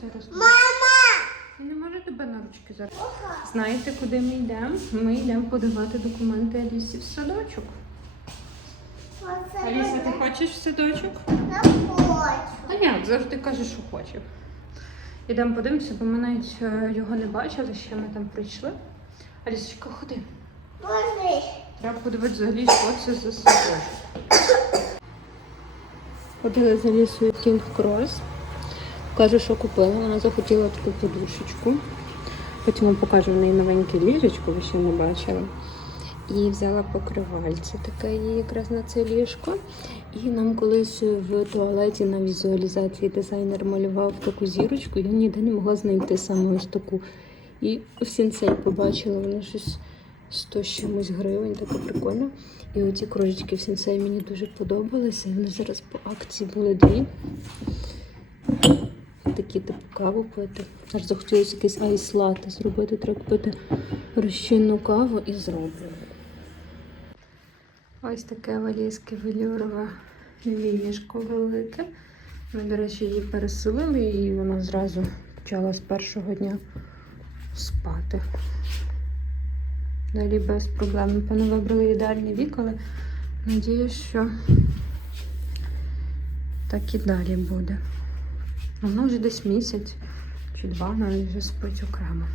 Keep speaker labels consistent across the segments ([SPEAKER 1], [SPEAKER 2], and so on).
[SPEAKER 1] зараз.
[SPEAKER 2] Мама!
[SPEAKER 1] Я не можу тебе на ручки зараз. Знаєте, куди ми йдемо? Ми йдемо подавати документи Алісі в садочок. Аліса, ти хочеш в садочок?
[SPEAKER 2] Не хочу.
[SPEAKER 1] А як завжди кажеш, що хоче. Ідемо подивимося, бо ми навіть е, його не бачили, ще ми там прийшли. Алісочка, ходи.
[SPEAKER 2] Боже.
[SPEAKER 1] Треба подивитися взагалі, що це за садочок. Ходили за лісою King Cross. Каже, що купила. Вона захотіла таку подушечку. Потім вам покажу в неї новеньке ліжечко, ви ще не бачили. І взяла покривальце таке їй якраз на це ліжко. І нам колись в туалеті на візуалізації дизайнер малював таку зірочку, я ніде не могла знайти саме ось таку. І в сінцей побачила, вона щось 100 з чимось гривень, таке прикольно. І оці кружечки в сінцей мені дуже подобалися. І вони зараз по акції були дві. Такі типу каву пити. Аж захотілося якийсь айс-лати зробити. Треба купити розчинну каву і зроблю. Ось таке валізке велюрове ліжко велике. Ми, до речі, її переселили і вона зразу почала з першого дня спати. Далі без проблем. Напевно, вибрали ідеальний вік, але надіюсь, що так і далі буде. Воно вже десь місяць чи два навіть вже спить окремо.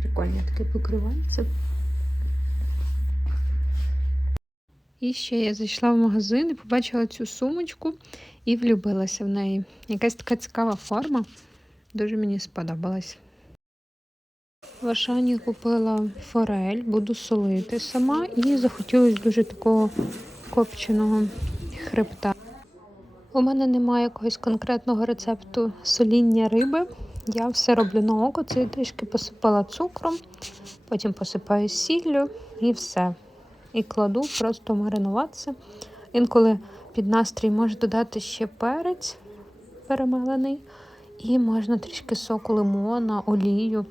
[SPEAKER 1] Прикольне таке покривається. І ще я зайшла в магазин і побачила цю сумочку і влюбилася в неї. Якась така цікава форма. Дуже мені сподобалась. В Ашані купила форель, буду солити сама, і захотілося дуже такого копченого хребта. У мене немає якогось конкретного рецепту соління риби. Я все роблю на око. Це трішки посипала цукром, потім посипаю сіллю і все. І кладу просто маринуватися. Інколи під настрій можу додати ще перець перемелений. І можна трішки соку лимона, олію.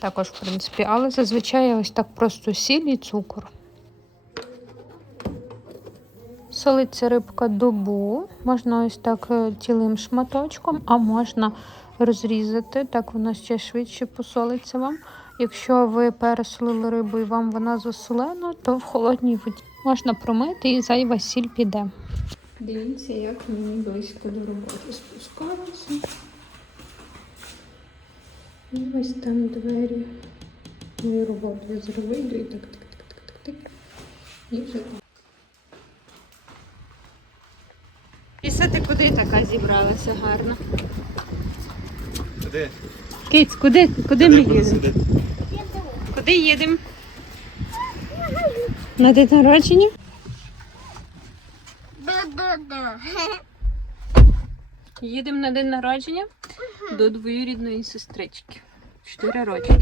[SPEAKER 1] Також, в принципі, але зазвичай я ось так просто сіль і цукор. Солиться рибка добу. Можна ось так е, цілим шматочком, а можна розрізати. Так вона ще швидше посолиться вам. Якщо ви пересолили рибу і вам вона засолена, то в холодній воді можна промити і зайва сіль піде. Дивіться, як мені близько до роботи спускалося. І ось там двері. Мою роботу я і так, так, так, так, так, так. І вже так. Іса, ти куди така зібралася гарно?
[SPEAKER 3] Куди?
[SPEAKER 1] Киць, куди, куди ми їдемо? Куди їдемо? На день народження? Їдемо на день народження до двоюрідної сестрички. Чотири рочки.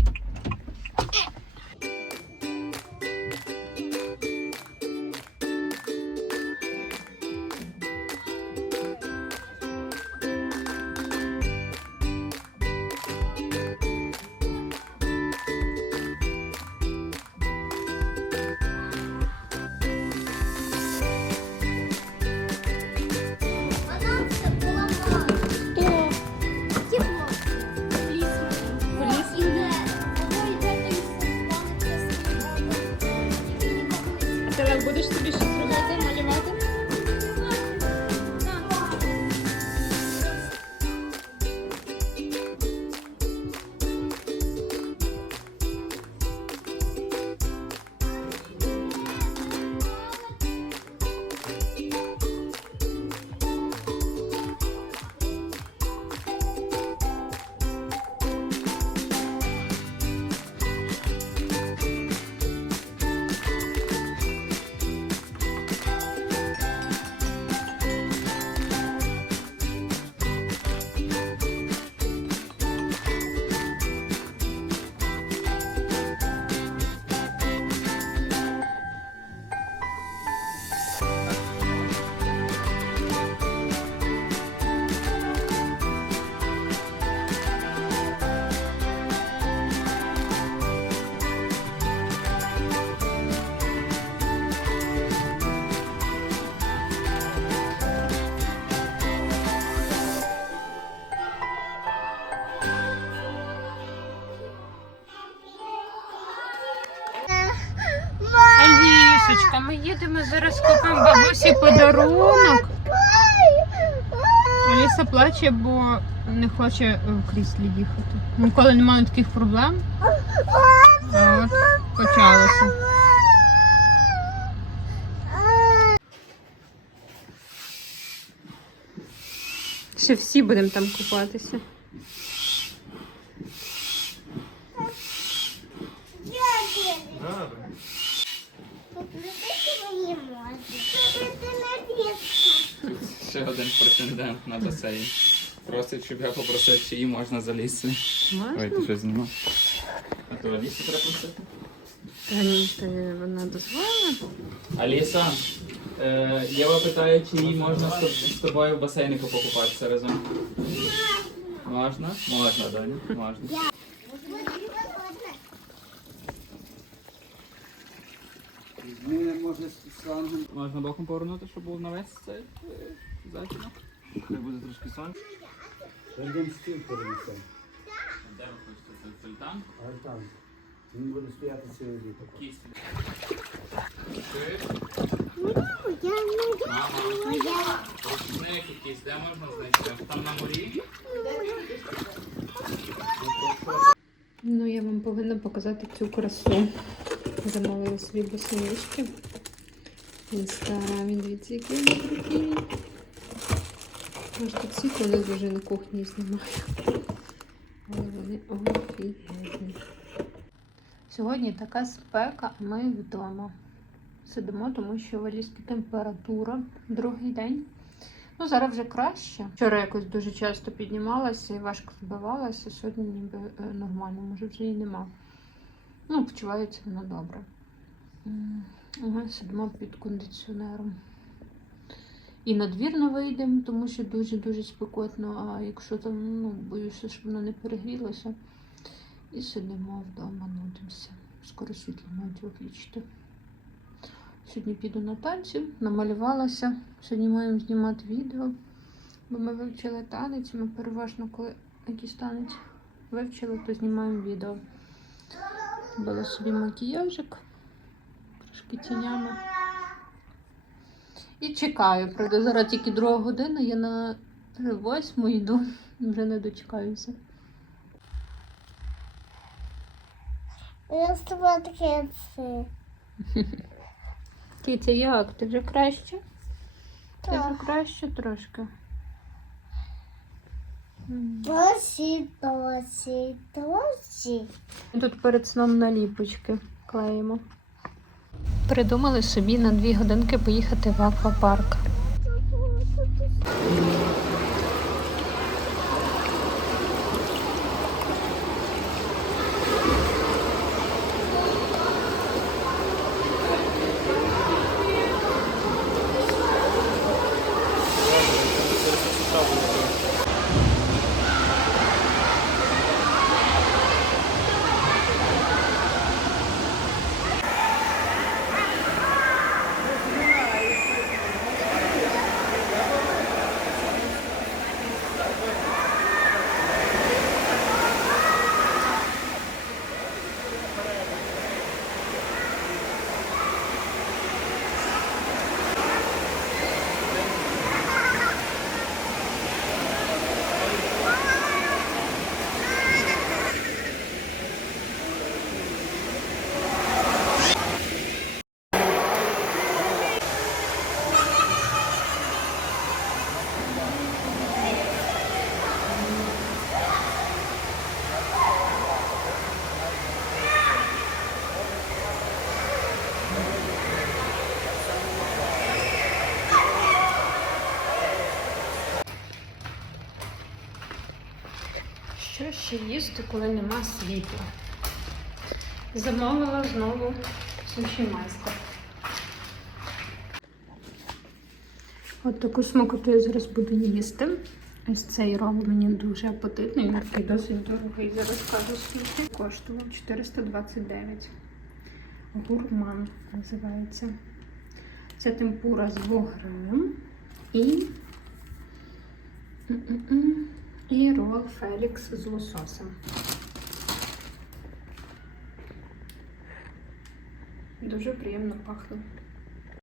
[SPEAKER 1] Ми їдемо зараз купимо бабусі подарунок. Аліса плаче, бо не хоче в кріслі їхати. Ніколи немає таких проблем. А от почалося. Ще всі будемо там купатися.
[SPEAKER 3] Добре. Ще один претендент на басейн. Просить, щоб я попросив, чи її можна залізти. Ой, ти що знімав? А то Алісу треба просити?
[SPEAKER 1] Та ні, вона дозволила?
[SPEAKER 3] Аліса, е, Єва питає, чи їй можна з тоб- з тобою в басейнику покупатися разом. Можна? Можна, Доня, можна.
[SPEAKER 4] Може з.
[SPEAKER 3] Можна боком повернути, щоб був навесь цей затінок.
[SPEAKER 4] Хай буде трошки сон. Один стіл перенесемо.
[SPEAKER 3] Де ви хочете цей султан?
[SPEAKER 4] А там. Він буде стояти ціле літо.
[SPEAKER 3] Кість. Мама, рушник якийсь, де можна знайти? Там на морі?
[SPEAKER 1] Ну, я вам повинна показати цю красу. Замовила собі босоножки. В інстаграмі, дивіться, які вони круті. Аж тут світло не дуже на кухні знімаю. Але вони офігенні. Сьогодні така спека, а ми вдома. Сидимо, тому що в Аліски температура другий день. Ну, зараз вже краще. Вчора якось дуже часто піднімалася і важко збивалася. Сьогодні ніби е, нормально, може вже і нема. Ну, почувається вона добре. Ми сидимо під кондиціонером. І на двір не вийдемо, тому що дуже-дуже спекотно, а якщо там, ну, боюся, щоб воно не перегрілося. І сидимо вдома, нудимося. Скоро світло мають виключити. Сьогодні піду на танці, намалювалася. Сьогодні маємо знімати відео, бо ми вивчили танець. Ми переважно, коли якийсь танець вивчили, то знімаємо відео. Була собі макіяжик, трошки тінями. І чекаю. Правда, зараз тільки друга година, я на восьму йду, вже не дочекаюся.
[SPEAKER 2] Я з тобою таке.
[SPEAKER 1] Кіця, як? Ти вже краще? Ти вже краще трошки.
[SPEAKER 2] Досі, досі, досі.
[SPEAKER 1] Тут перед сном наліпочки клеїмо. Придумали собі на дві годинки поїхати в аквапарк. Що ще їсти, коли нема світла? Замовила знову суші майстер. От таку смакоту я зараз буду їсти. Ось цей рол мені дуже апетитний, він такий досить дорогий. Зараз кажу скільки. Коштував 429. Гурман називається. Це темпура з вугрем і. І рол Фелікс з лососем. Дуже приємно пахне.